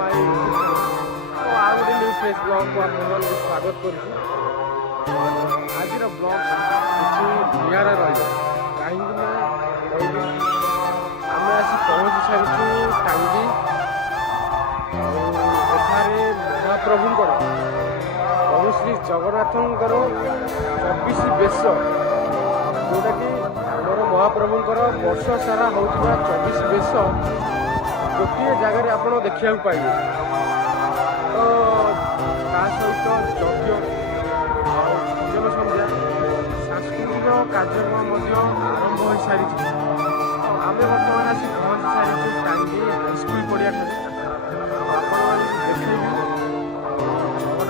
My तो आ गोटे new face blog को आप स्वागत करुँ। आज ब्लॉग किसी निरा रही कहीं आम आसी पहुँची सारी टांगी एठारे महाप्रभुंर प्रभु श्री जगन्नाथंकर 24 बेश जोटा कि आमर महाप्रभुंर वर्ष सारा होता 24 बेश गोटे जगार आप देखा पाइबे। तो ता सहित यज्ञ भजन संध्या सांस्कृतिक कार्यक्रम आरंभ हो सारी आम बर्तमान आसी पहुँची सारी टांगी हाईस्कल पड़िया आप देखेबी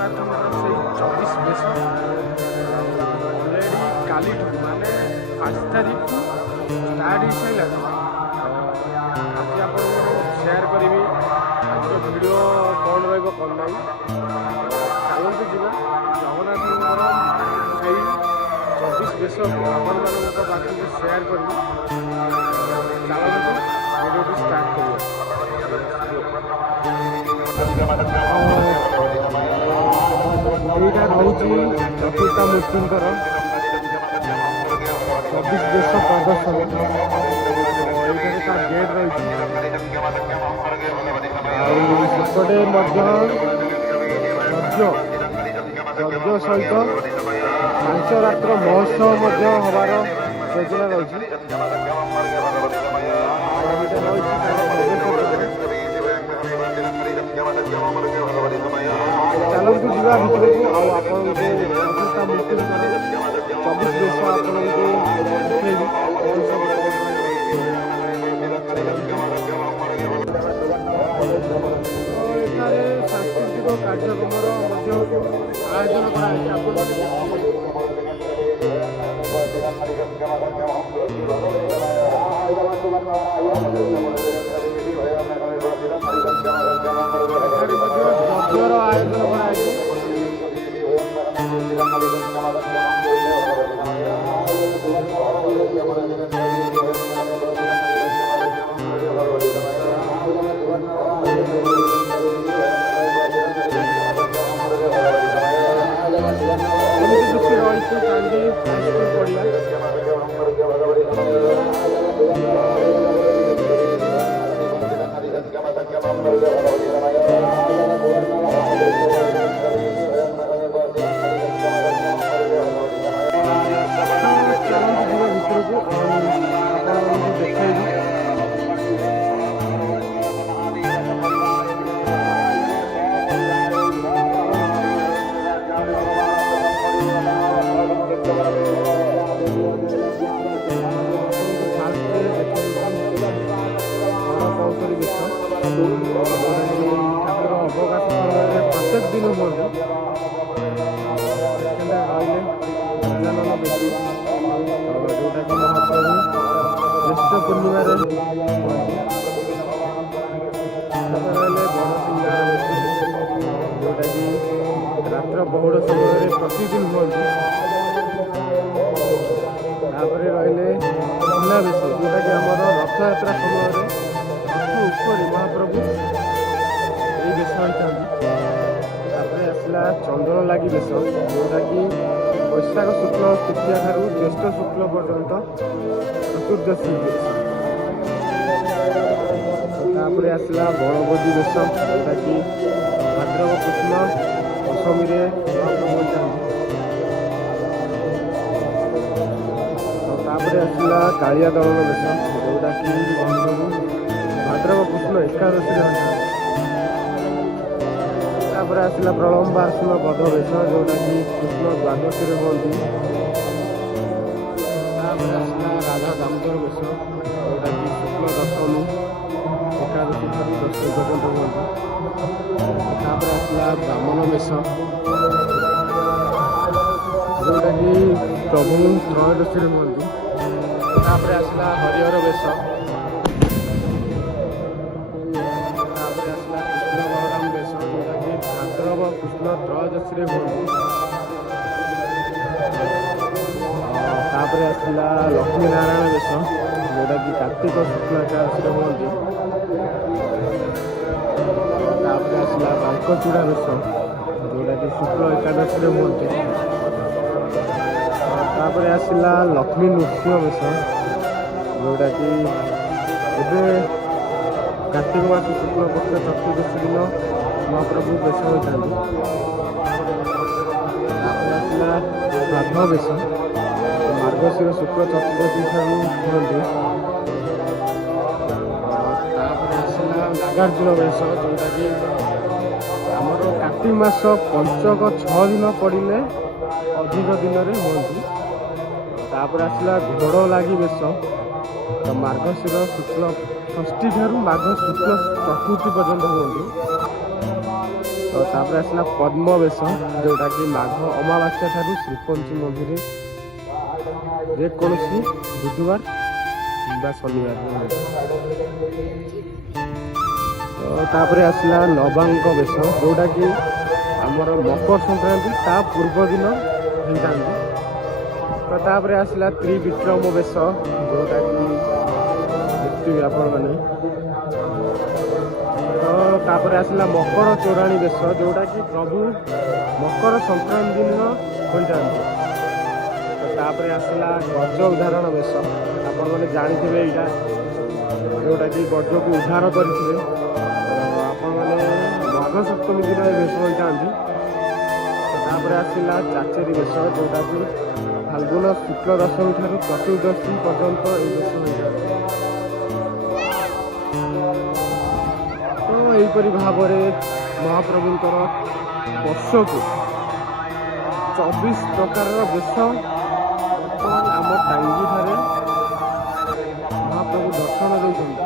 जगन्नाथ से 24 बेश अलरेडी काली माने 5 तारीख स्टार्ट हो सारा। आज आप शेयर करी आज वीडियो कौन रहा कौन ना चलते जा जगन्नाथ 24 बेश आपण पाखक शेयर कर चलते वीडियो स्टार्ट कर चतुर्था मूर्तिंकर 24 बेश प्रदर्शन गेट रही सेपटे यज्ञ सहित 5 रात्र महोत्सव हबार योजना रही। चलतु जा भितर को आपको चतुर्था मूर्ति 24 बेश आपको सांस्कृतिक कार्यक्रम आयोजन कर आयोजन अवकाश समय प्रत्येक दिन जोटा कि महाप्रभु ज्येष्ठ पूर्णिमार बड़ सिंगार जोटा कि रात्र बहुड़ समय प्रतिदिन हुए रही सुनाबेश जोटा कि आम रथयात्रा समय रथ ऊपर महाप्रभु ये बेश होता आसला चंदन लगी बेश जोटा कि वैशाख शुक्ल तृतीया ठारू ज्येष्ठ शुक्ल पर्यंत चतुर्दशी बेश। आसला बड़बदी बेश जोटा कि भाद्रव कृष्ण दशमी आसला कालिया दलन बेश जोटा कि भाद्रव कृष्ण एकादशी आसला प्रलम्बासन बध बेश जोटा कि कृष्ण द्वादशी हमें आसला राधा दामोदर बेश जोटा कि शुक्ल दशमी एकादशी ठार दशमी पर्यटन हमें आसला ब्राह्मण बेश जोटा कि प्रभु त्रयोदशी हमें आसला हरिहर बेश कृष्ण त्रयोदशी आसला लक्ष्मी नारायण बेश जोटा कि कार्तिक शुक्ल एकादशी हमें ଚୂଡ଼ା ବେଶ ଯେଉଁଟାକି ଶୁକ୍ଳ ଏକାଦଶୀରେ ହୁଅନ୍ତି। ତାପରେ ଆସିଲା ଲକ୍ଷ୍ମୀ ନୃସିଂହ ବେଶ ଯେଉଁଟାକି ଏବେ କାର୍ତ୍ତିକ ମାସ ଶୁକ୍ଳ ପକ୍ଷ ଚତୁର୍ଦଶୀ ଦିନ ମହାପ୍ରଭୁ ବେଶ ହୋଇଥାନ୍ତି। ତାପରେ ଆସିଲା ଶ୍ରାଦ୍ଧ ବେଶ ମାର୍ଗଶିର ଶୁକ୍ଳ ଚତୁର୍ଦଶୀ ଠାରୁ ହୁଅନ୍ତି। ତାପରେ ଆସିଲା ନାଗାର୍ଜୁନ ବେଶ ଯେଉଁଟାକି ଆମର କାର୍ତ୍ତିକ ମାସ ପଞ୍ଚକ 6 ଦିନ ପଡ଼ିଲେ ଅଧିକ ଦିନରେ ହୁଅନ୍ତି। ତାପରେ ଆସିଲା ଘୋଡ଼ ଲାଗି ବେଶ ମାର୍ଗଶିର ଶୁକ୍ଳ ଷଷ୍ଠୀ ଠାରୁ ମାଘ ଶୁକ୍ଳ ଚତୁର୍ଥୀ ପର୍ଯ୍ୟନ୍ତ ହୁଅନ୍ତି। ତାପରେ ଆସିଲା ପଦ୍ମ ବେଶ ଯେଉଁଟାକି ମାଘ ଅମାବାସ୍ୟା ଠାରୁ ଶ୍ରୀପଞ୍ଚମୀ ମଧ୍ୟରେ ଯେକୌଣସି ବୁଧବାର କିମ୍ବା ଶନିବାର। ତାପରେ ଆସିଲା ନବାଙ୍କ ବେଶ ଯେଉଁଟାକି ଆମର ମକର ସଂକ୍ରାନ୍ତି ତା ପୂର୍ବ ଦିନ ହେଇଥାନ୍ତି। ତାପରେ ଆସିଲା ତ୍ରିବିକ୍ରମ ବେଶ ଯେଉଁଟାକି ଦେଖିଥିବେ ଆପଣମାନେ। ତାପରେ ଆସିଲା ମକର ଚୋରାଣୀ ବେଶ ଯେଉଁଟାକି ପ୍ରଭୁ ମକର ସଂକ୍ରାନ୍ତି ଦିନ ହୋଇଥାନ୍ତି। ତାପରେ ଆସିଲା ଗଜ ଉଦ୍ଧାରଣ ବେଶ ଆପଣମାନେ ଜାଣିଥିବେ ଏଇଟା ଯେଉଁଟାକି ଗଜକୁ ଉଦ୍ଧାର କରିଥିବେ। ଆପଣମାନେ ମାଘ ସପ୍ତମୀ ଦିନ ଏ ବେଶ ହୋଇଥାନ୍ତି। ତାପରେ ଆସିଲା ଚାଚେରୀ ବେଶ ଯେଉଁଟାକି ଫାଲ୍ଗୁନ ଶୁକ୍ଳ ଦଶମୀ ଠାରୁ ଚତୁର୍ଦଶୀ ପର୍ଯ୍ୟନ୍ତ ଏହି ବେଶ ହୋଇଥାନ୍ତି। ତ ଏହିପରି ଭାବରେ ମହାପ୍ରଭୁଙ୍କର ବର୍ଷକୁ 24 ପ୍ରକାରର ବେଶ ବର୍ତ୍ତମାନ ଆମ ଟାଙ୍ଗିଠାରେ ମହାପ୍ରଭୁ ଦର୍ଶନ ଦେଉଛନ୍ତି।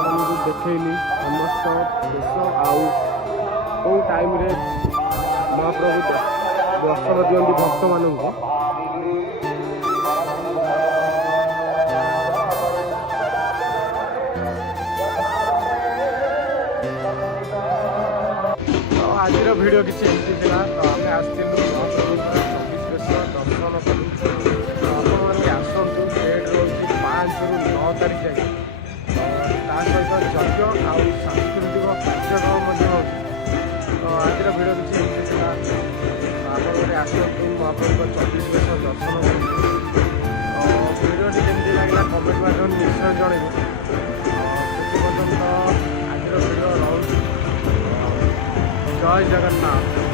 ଆପଣଙ୍କୁ ଦେଖେଇଲି ସମସ୍ତ ବେଶ ଆଉ କେଉଁ ଟାଇମ୍ରେ ମହାପ୍ରଭୁ ଦର୍ଶନ ଦିଅନ୍ତି ଭକ୍ତମାନଙ୍କୁ। ଆଜିର ଭିଡ଼ିଓ କିଛି ଏମିତି ଥିଲା। ତ ଆମେ ଆସିଥିଲୁ ମହାପ୍ରଭୁଙ୍କର 24 ବେଶ ଦର୍ଶନ କଲୁ। ଆପଣମାନେ ଆସନ୍ତୁ। ଡେଟ୍ ରହୁଛି 5 ରୁ 9 ତାରିଖ ଯାଏ। ତା ସହିତ ଯଜ୍ଞ ଆଉ ସାଂସ୍କୃତିକ କାର୍ଯ୍ୟକ୍ରମ ମଧ୍ୟ ହେଉଛି। ତ ଆଜିର ଭିଡ଼ିଓ କିଛି ଏମିତି ଥିଲା। ଆପଣମାନେ ଆସନ୍ତୁ ମହାପ୍ରଭୁଙ୍କ 24 ବେଶ ଦର୍ଶନ କରନ୍ତୁ। ଭିଡ଼ିଓଟି କେମିତି ଲାଗିଲା କମେଣ୍ଟ ମାଧ୍ୟମରେ ନିଶ୍ଚୟ ଜଣାଇବେ। ସେଥି ପର୍ଯ୍ୟନ୍ତ ଆଜିର ଭିଡ଼ିଓ ରହୁଛି। ଜୟ ଜଗନ୍ନାଥ।